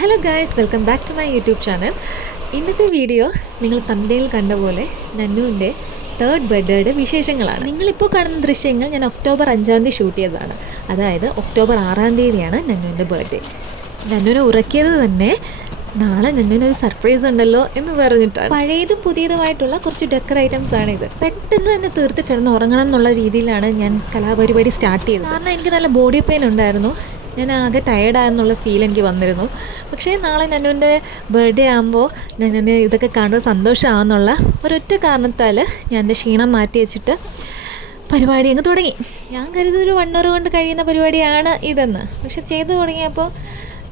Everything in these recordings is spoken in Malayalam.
Hello guys, welcome back to my YouTube channel. ഇന്നത്തെ വീഡിയോ നിങ്ങൾ തമ്പനയിൽ കണ്ട പോലെ നന്നുവിൻ്റെ തേർഡ് ബർത്ത്ഡേയുടെ വിശേഷങ്ങളാണ്. നിങ്ങളിപ്പോൾ കാണുന്ന ദൃശ്യങ്ങൾ ഞാൻ ഒക്ടോബർ 5-ാം തീയതി ഷൂട്ട് ചെയ്തതാണ്. അതായത് ഒക്ടോബർ 6-ാം തീയതിയാണ് നന്നുവിൻ്റെ ബർത്ത്ഡേ. നന്നുവിനെ ഉറക്കിയത് തന്നെ നാളെ നന്നുവിനൊരു സർപ്രൈസ് ഉണ്ടല്ലോ എന്ന് പറഞ്ഞിട്ടാണ്. പഴയതും പുതിയതുമായിട്ടുള്ള കുറച്ച് ഡെക്കർ ഐറ്റംസ് ആണ് ഇത്. പെട്ടെന്ന് തന്നെ തീർത്ത് കിടന്ന് ഉറങ്ങണം എന്നുള്ള രീതിയിലാണ് ഞാൻ കലാപരിപാടി സ്റ്റാർട്ട് ചെയ്തത്. കാരണം എനിക്ക് നല്ല ബോഡി പെയിൻ ഉണ്ടായിരുന്നു. ഞാൻ ആകെ ടയേർഡായെന്നുള്ള ഫീൽ എനിക്ക് വന്നിരുന്നു. പക്ഷേ നാളെ നന്നുവിൻ്റെ ബർത്ത്ഡേ ആകുമ്പോൾ നന്നുവിന് ഇതൊക്കെ കാണുമ്പോൾ സന്തോഷമാകുന്നുള്ള ഒരൊറ്റ കാരണത്താൽ ഞാൻ എൻ്റെ ക്ഷീണം മാറ്റി വെച്ചിട്ട് പരിപാടി അങ്ങ് തുടങ്ങി. ഞാൻ കരുതി ഒരു 1 hour കൊണ്ട് കഴിയുന്ന പരിപാടിയാണ് ഇതെന്ന്. പക്ഷെ ചെയ്തു തുടങ്ങിയപ്പോൾ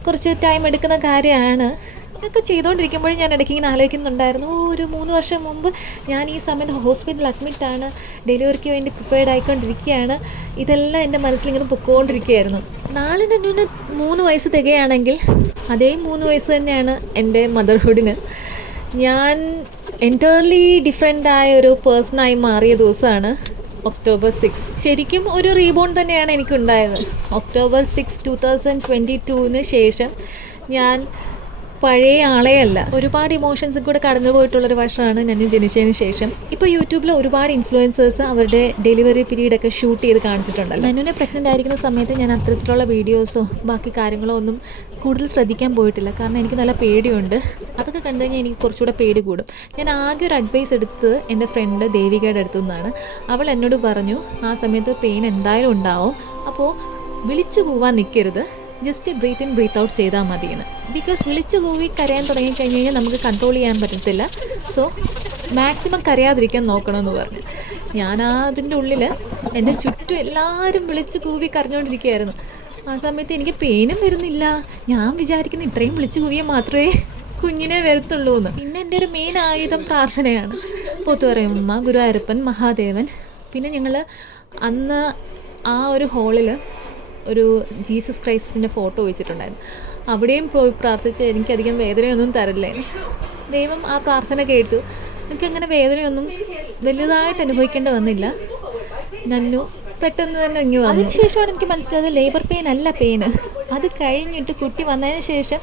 കുറച്ച് ടൈം എടുക്കുന്ന കാര്യമാണ്. ഇതൊക്കെ ചെയ്തുകൊണ്ടിരിക്കുമ്പോഴും ഞാൻ ഇടയ്ക്ക് ഇങ്ങനെ ആലോചിക്കുന്നുണ്ടായിരുന്നു, ഒരു 3 വർഷം മുമ്പ് ഞാൻ ഈ സമയത്ത് ഹോസ്പിറ്റലിൽ അഡ്മിറ്റാണ്, ഡെലിവറിക്ക് വേണ്ടി പ്രിപ്പയർഡ് ആയിക്കൊണ്ടിരിക്കുകയാണ്. ഇതെല്ലാം എൻ്റെ മനസ്സിലിങ്ങനെ പൊക്കോണ്ടിരിക്കുകയായിരുന്നു. നാളെ തന്നെ 3 വയസ്സ് തികയാണെങ്കിൽ അതേ 3 വയസ്സ് തന്നെയാണ് എൻ്റെ മദർഹുഡിന്. ഞാൻ എൻറ്റയർലി ഡിഫറെൻ്റ് ആയ ഒരു പേഴ്സണായി മാറിയ ദിവസമാണ് ഒക്ടോബർ 6. ശരിക്കും ഒരു റീബോൺ തന്നെയാണ് എനിക്കുണ്ടായത്. ഒക്ടോബർ 6, 2022 ശേഷം ഞാൻ പഴയ ആളെയല്ല. ഒരുപാട് ഇമോഷൻസും കൂടെ കടന്നു പോയിട്ടുള്ളൊരു വർഷമാണ് ഞാൻ ജനിച്ചതിന് ശേഷം. ഇപ്പോൾ യൂട്യൂബിൽ ഒരുപാട് ഇൻഫ്ലുവൻസേഴ്സ് അവരുടെ ഡെലിവറി പീരീഡൊക്കെ ഷൂട്ട് ചെയ്ത് കാണിച്ചിട്ടുണ്ടല്ലോ. നന്നുവിനെ പ്രഗ്നൻ്റ് ആയിരിക്കുന്ന സമയത്ത് ഞാൻ അത്തരത്തിലുള്ള വീഡിയോസോ ബാക്കി കാര്യങ്ങളോ ഒന്നും കൂടുതൽ ശ്രദ്ധിക്കാൻ പോയിട്ടില്ല. കാരണം എനിക്ക് നല്ല പേടിയുണ്ട്. അതൊക്കെ കണ്ടു കഴിഞ്ഞാൽ എനിക്ക് കുറച്ചുകൂടെ പേടി കൂടും. ഞാൻ ആകെ ഒരു അഡ്വൈസ് എടുത്ത് എൻ്റെ ഫ്രണ്ട് ദേവികയുടെ അടുത്തു നിന്നാണ്. അവൾ എന്നോട് പറഞ്ഞു, ആ സമയത്ത് പെയിൻ എന്തായാലും ഉണ്ടാവും, അപ്പോൾ വിളിച്ചു കൂവാൻ നിൽക്കരുത്, just breathe in breathe out ചെയ്താൽ മതിയെന്ന്. ബിക്കോസ് വിളിച്ചു കൂവി കരയാൻ തുടങ്ങിക്കഴിഞ്ഞ് കഴിഞ്ഞാൽ നമുക്ക് കൺട്രോൾ ചെയ്യാൻ പറ്റത്തില്ല. സോ മാക്സിമം കരയാതിരിക്കാൻ നോക്കണമെന്ന് പറഞ്ഞു. ഞാൻ അതിൻ്റെ ഉള്ളിൽ എൻ്റെ ചുറ്റും എല്ലാവരും വിളിച്ചു കൂവി കരഞ്ഞുകൊണ്ടിരിക്കുകയായിരുന്നു. ആ സമയത്ത് എനിക്ക് പെയിനും വരുന്നില്ല. ഞാൻ വിചാരിക്കുന്ന ഇത്രയും വിളിച്ചു കൂവിയാൽ മാത്രമേ കുഞ്ഞിനെ വരത്തുള്ളൂ എന്ന്. പിന്നെ എൻ്റെ ഒരു മെയിൻ ആയുധം പ്രാർത്ഥനയാണ്. പോത്തുപറയുമ്മ, ഗുരുവായൂരപ്പൻ, മഹാദേവൻ. പിന്നെ ഞങ്ങൾ അന്ന് ആ ഒരു ഹോളിൽ ഒരു ജീസസ് ക്രൈസ്റ്റിൻ്റെ ഫോട്ടോ വെച്ചിട്ടുണ്ടായിരുന്നു. അവിടെയും പോയി പ്രാർത്ഥിച്ച് എനിക്കധികം വേദനയൊന്നും തരില്ലേ. ദൈവം ആ പ്രാർത്ഥന കേട്ടു. എനിക്കങ്ങനെ വേദനയൊന്നും വലുതായിട്ട് അനുഭവിക്കേണ്ടി വന്നില്ല. നന്നു പെട്ടെന്ന് തന്നെ ഇങ്ങ് വന്നു. അതിനുശേഷമാണ് എനിക്ക് മനസ്സിലായത് ലേബർ പെയിൻ അല്ല പെയിന്. അത് കഴിഞ്ഞിട്ട് കുട്ടി വന്നതിന് ശേഷം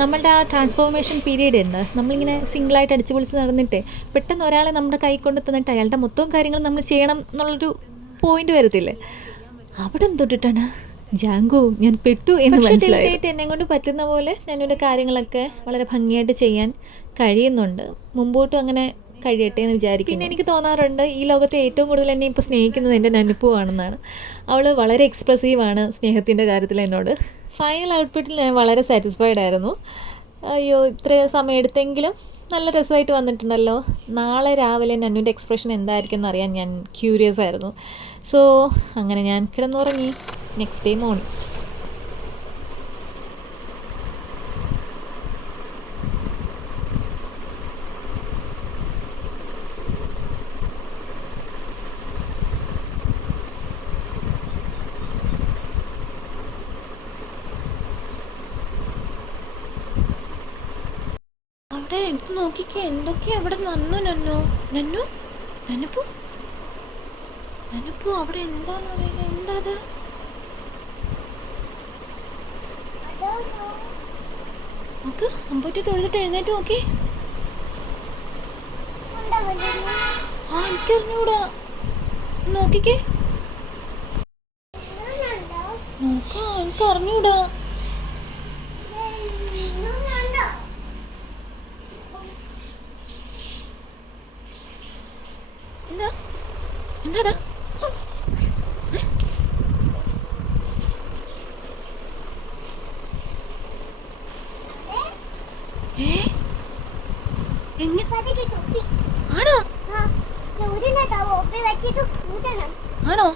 നമ്മളുടെ ആ ട്രാൻസ്ഫോർമേഷൻ പീരീഡ് ഉണ്ട്. നമ്മളിങ്ങനെ സിംഗിളായിട്ട് അടിച്ചു പൊളിച്ച് നടന്നിട്ടേ പെട്ടെന്ന് ഒരാളെ നമ്മുടെ കൈ കൊണ്ട് തന്നിട്ട് അയാളുടെ മൊത്തം കാര്യങ്ങൾ നമ്മൾ ചെയ്യണം എന്നുള്ളൊരു പോയിന്റ് വരത്തില്ലേ. അവിടെ തൊട്ടിട്ടാണ് ജാങ്കോ ഞാൻ പെട്ടു എന്ന് മനസ്സിലായി. എന്നെ കൊണ്ട് പറ്റുന്ന പോലെ ഞാനിവിടെ കാര്യങ്ങളൊക്കെ വളരെ ഭംഗിയായിട്ട് ചെയ്യാൻ കഴിയുന്നുണ്ട്. മുമ്പോട്ടും അങ്ങനെ കഴിയട്ടെ എന്ന് വിചാരിക്കും. പിന്നെ എനിക്ക് തോന്നാറുണ്ട്, ഈ ലോകത്തെ ഏറ്റവും കൂടുതൽ എന്നെ ഇപ്പോൾ സ്നേഹിക്കുന്നത് എൻ്റെ നനുപ്പു ആണെന്നാണ്. അവൾ വളരെ എക്സ്പ്രസീവാണ് സ്നേഹത്തിൻ്റെ കാര്യത്തിൽ എന്നോട്. ഫൈനൽ ഔട്ട്പുട്ടിൽ ഞാൻ വളരെ സാറ്റിസ്ഫൈഡ് ആയിരുന്നു. അയ്യോ, ഇത്രയും സമയം എടുത്തെങ്കിലും നല്ല രസമായിട്ട് വന്നിട്ടുണ്ടല്ലോ. നാളെ രാവിലെ നന്നുവിൻ്റെ എക്സ്പ്രഷൻ എന്തായിരിക്കും എന്നറിയാൻ ഞാൻ ക്യൂരിയസ് ആയിരുന്നു. സോ അങ്ങനെ ഞാൻ കിടന്നുറങ്ങി. നെക്സ്റ്റ് ഡേ മോർണിംഗ് അവിടെ എന്ത് നോക്കിക്കേ, എന്തൊക്കെയാ അവിടെ വന്നു. നന്നു നന്നു നനുപ്പു നനുപ്പു അവിടെ എന്താന്ന് അറിയില്ല. എന്താ അത്? നോക്ക്, അമ്പൂറ്റി തൊഴുതിട്ട് എഴുന്നേറ്റ് നോക്കി. ആ, എനിക്കറിഞ്ഞൂടാ. നോക്കിക്കേ, നോക്കാ, എനിക്കറിഞ്ഞൂടാ. എന്താ എന്താ ആണോ? ആണോ?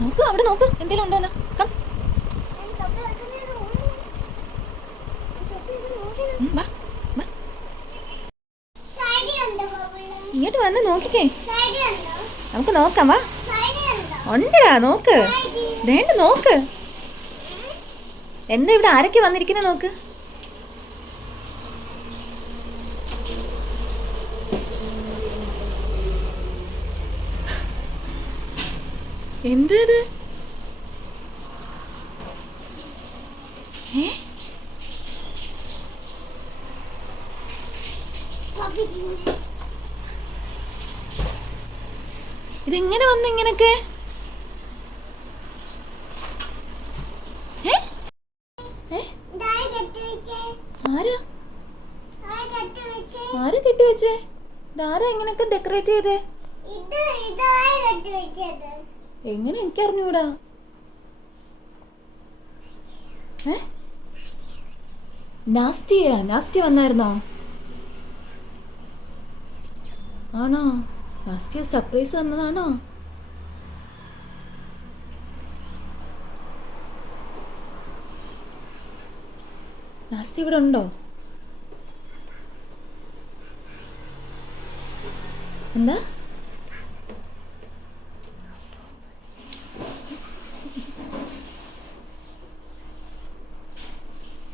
നോക്ക്, അവിടെ നോക്ക്, എന്തേലും ഉണ്ടോന്ന്. ഇങ്ങോട്ട് വന്ന് നോക്കിക്കേ, നമുക്ക് നോക്കാം. വാ, ഉണ്ടടാ, നോക്ക്, വേണ്ട നോക്ക്. എന്താ ഇവിടെ ആരൊക്കെ വന്നിരിക്കുന്ന നോക്ക്. എന്തത്? ഇതെങ്ങനെ വന്നു ഇങ്ങനൊക്കെ? ആരാ കെട്ടിവെച്ചേ? ഇതാരാ ഇങ്ങനൊക്കെ ഡെക്കറേറ്റ് ചെയ്തേ? എങ്ങനെ എനിക്കറിഞ്ഞൂടാ. നാസ്തി വന്നായിരുന്നോ? ആണോ? നാസ്തിയ സർപ്രൈസ് വന്നതാണോ? നാസ്തി ഇവിടെ ഉണ്ടോ? എന്താ?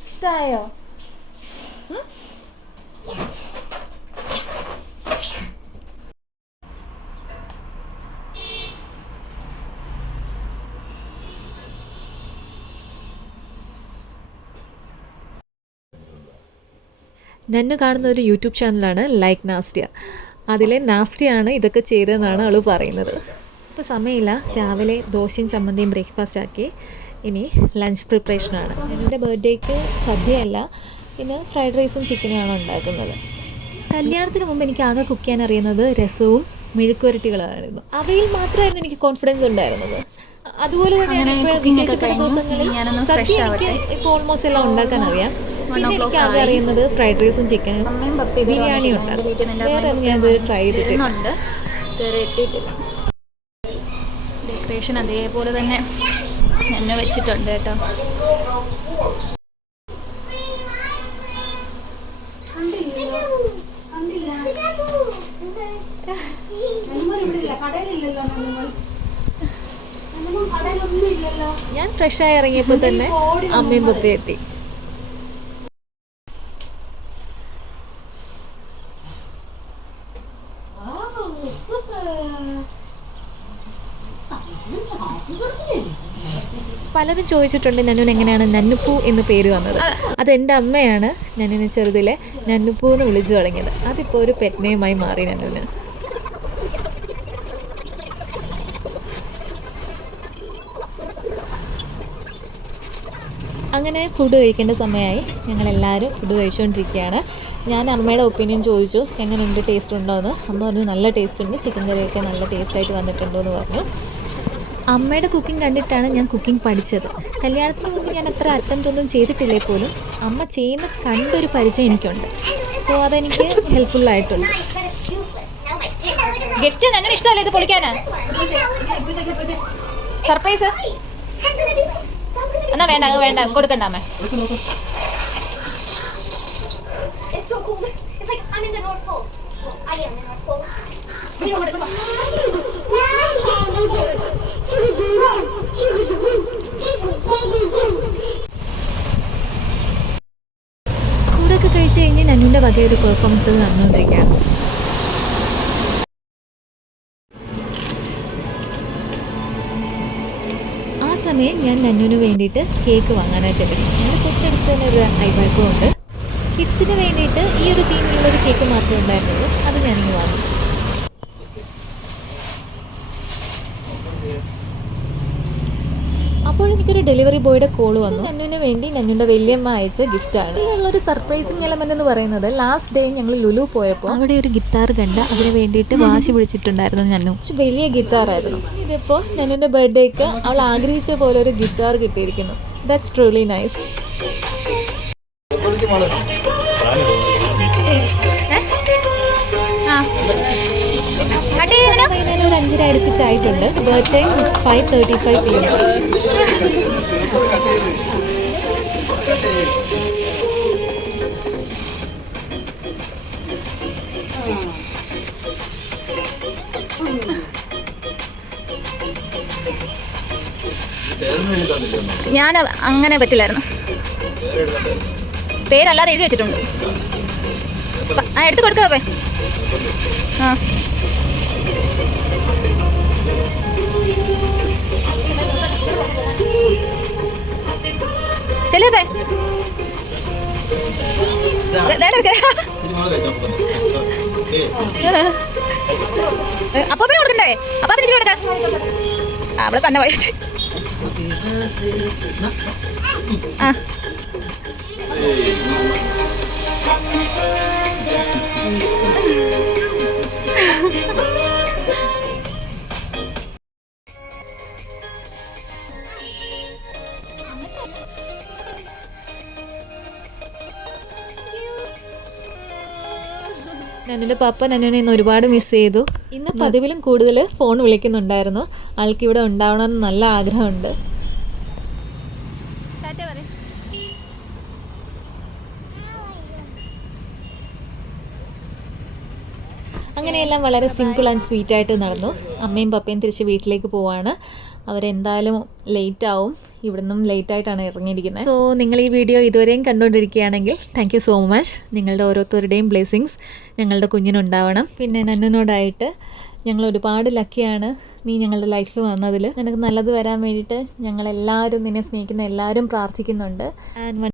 ഇഷ്ടായോ? നന്നു കാണുന്ന ഒരു യൂട്യൂബ് ചാനലാണ് ലൈക്ക് നാസ്റ്റിയ. അതിലെ നാസ്റ്റിയാണ് ഇതൊക്കെ ചെയ്തതെന്നാണ് അവൾ പറയുന്നത്. ഇപ്പോൾ സമയമില്ല, രാവിലെ ദോശയും ചമ്മന്തിയും ബ്രേക്ക്ഫാസ്റ്റ് ആക്കി. ഇനി ലഞ്ച് പ്രിപ്പറേഷനാണ്. എൻ്റെ ബർത്ത്ഡേക്ക് സദ്യയല്ല, പിന്നെ ഫ്രൈഡ് റൈസും ചിക്കനുമാണ് ഉണ്ടാക്കുന്നത്. കല്യാണത്തിന് മുമ്പ് എനിക്ക് ആകെ കുക്ക് ചെയ്യാൻ അറിയുന്നത് രസവും മെഴുക്കുവരട്ടികളായിരുന്നു. അവയിൽ മാത്രമായിരുന്നു എനിക്ക് കോൺഫിഡൻസ് ഉണ്ടായിരുന്നത്. അതുപോലെ തന്നെയാണ് ഇപ്പോൾ വിശേഷപ്പെട്ട ദിവസങ്ങളിൽ സദ്യ എനിക്ക് ഇപ്പോൾ ഓൾമോസ്റ്റ് എല്ലാം ഉണ്ടാക്കാൻ അറിയാം. പിന്നെ എനിക്ക് ആകെ അറിയുന്നത് ഫ്രൈഡ് റൈസും ചിക്കനും ബിരിയാണിയും ഉണ്ടാകും. വേറെ ഞാൻ ഇതുവരെ ട്രൈ ചെയ്തിട്ടുണ്ട്. ഡെക്കറേഷൻ അതേപോലെ തന്നെ എന്നെ വെച്ചിട്ടുണ്ട് കേട്ടോ. ഞാൻ ഫ്രഷായി ഇറങ്ങിയപ്പോൾ തന്നെ അമ്മയും പപ്പയും എത്തി. പലരും ചോദിച്ചിട്ടുണ്ട് നന്നുവിന് എങ്ങനെയാണ് നന്നുപ്പൂ എന്ന് പേര് വന്നത്. അതെൻ്റെ അമ്മയാണ് നന്നുവിനെ ചെറുതിലെ നന്നുപ്പൂ എന്ന് വിളിച്ചു തുടങ്ങിയത്. അതിപ്പോൾ ഒരു പെറ്റ് നെയിമായി മാറി നന്നുവിന്. അങ്ങനെ ഫുഡ് കഴിക്കേണ്ട സമയമായി. ഞങ്ങളെല്ലാവരും ഫുഡ് കഴിച്ചുകൊണ്ടിരിക്കുകയാണ്. ഞാൻ അമ്മയുടെ ഒപ്പീനിയൻ ചോദിച്ചു എങ്ങനെയുണ്ട്, ടേസ്റ്റ് ഉണ്ടോ എന്ന്. അമ്മ പറഞ്ഞു നല്ല ടേസ്റ്റ് ഉണ്ട്, ചിക്കൻ കറിയൊക്കെ നല്ല ടേസ്റ്റായിട്ട് വന്നിട്ടുണ്ടോ എന്ന് പറഞ്ഞു. അമ്മയുടെ കുക്കിംഗ് കണ്ടിട്ടാണ് ഞാൻ കുക്കിംഗ് പഠിച്ചത്. കല്യാണത്തിന് മുമ്പ് ഞാൻ അത്ര അറ്റംപ്റ്റ് ഒന്നും ചെയ്തിട്ടില്ലേ പോലും അമ്മ ചെയ്യുന്ന കണ്ടൊരു പരിചയം എനിക്കുണ്ട്. സോ അതെനിക്ക് ഹെൽപ്ഫുള്ളായിട്ടുണ്ട്. ഗിഫ്റ്റ് നന്നോട് ഇഷ്ടമല്ലേ ഇത് പൊളിക്കാനാ? സർപ്രൈസ് എന്നാ വേണ്ട വേണ്ട കൊടുക്കണ്ട അമ്മ. ഫുഡൊക്കെ കഴിച്ച് കഴിഞ്ഞ് നന്നുവിൻ്റെ വകയൊരു പെർഫോമൻസ് നടന്നുകൊണ്ടിരിക്കുകയാണ്. ആ സമയം ഞാൻ നന്നുവിന് വേണ്ടിയിട്ട് കേക്ക് വാങ്ങാനായിട്ട് വരും. എൻ്റെ തൊട്ടടുത്ത് തന്നെ ഒരു ഐബാക്കും ഉണ്ട്. കിഡ്സിന് വേണ്ടിയിട്ട് ഈ ഒരു തീമിലുള്ളൊരു കേക്ക് മാത്രമേ ഉണ്ടായിരുന്നുള്ളൂ. അത് ഞാനിങ്ങ് വാങ്ങി. അപ്പോൾ എനിക്കൊരു ഡെലിവറി ബോയുടെ കോൾ വന്നു. നന്നുവിന് വേണ്ടി നന്നുവിൻ്റെ വലിയമ്മ അയച്ച ഗിഫ്റ്റാണ്. ഇതിലുള്ളൊരു സർപ്രൈസിങ് എലമെന്റ് എന്ന് പറയുന്നത് ലാസ്റ്റ് ഡേ ഞങ്ങൾ ലുലു പോയപ്പോൾ അവിടെ ഒരു ഗിത്താർ കണ്ട് അതിന് വേണ്ടിയിട്ട് വാശി പിടിച്ചിട്ടുണ്ടായിരുന്നു നന്നു. വലിയ ഗിത്താറായിരുന്നു. ഇതിപ്പോൾ നന്നുവിൻ്റെ ബർത്ത്ഡേക്ക് അവൾ ആഗ്രഹിച്ച പോലെ ഒരു ഗിത്താർ കിട്ടിയിരിക്കുന്നു. That's truly nice. വൈകുന്നേരം ഒരു 5:30 അടുപ്പിച്ചായിട്ടുണ്ട്. Birthday 5:35 PM. ഞാൻ അങ്ങനെ പറ്റില്ലായിരുന്നു. പേരല്ലാതെ എഴുതി വെച്ചിട്ടുണ്ട്. എടുത്ത് കൊടുക്കാവേ. ആ ചെല്ലേ അപ്പാപ്പനെ കൊടുക്കണ്ടേ? അപ്പാപ്പന് ഇച്ചിരി കൊടുക്ക. അവിടെ തന്നെ വായിച്ചു. ആ നന്നുൻ്റെ പപ്പ നന്നുവിനെ ഇന്ന് ഒരുപാട് മിസ് ചെയ്തു. ഇന്ന് പതിവിലും കൂടുതൽ ഫോൺ വിളിക്കുന്നുണ്ടായിരുന്നു. ആൾക്കിവിടെ ഉണ്ടാവണമെന്ന് നല്ല ആഗ്രഹമുണ്ട്. അങ്ങനെയെല്ലാം വളരെ സിമ്പിൾ ആൻഡ് സ്വീറ്റ് ആയിട്ട് നടന്നു. അമ്മയും പപ്പയും തിരിച്ച് വീട്ടിലേക്ക് പോവാണ്. അവരെന്തായാലും ലേറ്റ് ആവും. ഇവിടുന്നും ലേറ്റായിട്ടാണ് ഇറങ്ങിയിരിക്കുന്നത്. സോ നിങ്ങൾ ഈ വീഡിയോ ഇതുവരെയും കണ്ടുകൊണ്ടിരിക്കുകയാണെങ്കിൽ താങ്ക് യു സോ മച്ച്. നിങ്ങളുടെ ഓരോരുത്തരുടെയും ബ്ലെസ്സിങ്സ് ഞങ്ങളുടെ കുഞ്ഞിനുണ്ടാവണം. പിന്നെ നന്നനോടായിട്ട് ഞങ്ങൾ ഒരുപാട് ലക്കിയാണ് നീ ഞങ്ങളുടെ ലൈഫിൽ വന്നതിൽ. നിനക്ക് നല്ലത് വരാൻ വേണ്ടിയിട്ട് ഞങ്ങളെല്ലാവരും, നിന്നെ സ്നേഹിക്കുന്ന എല്ലാവരും പ്രാർത്ഥിക്കുന്നുണ്ട്. ആൻഡ്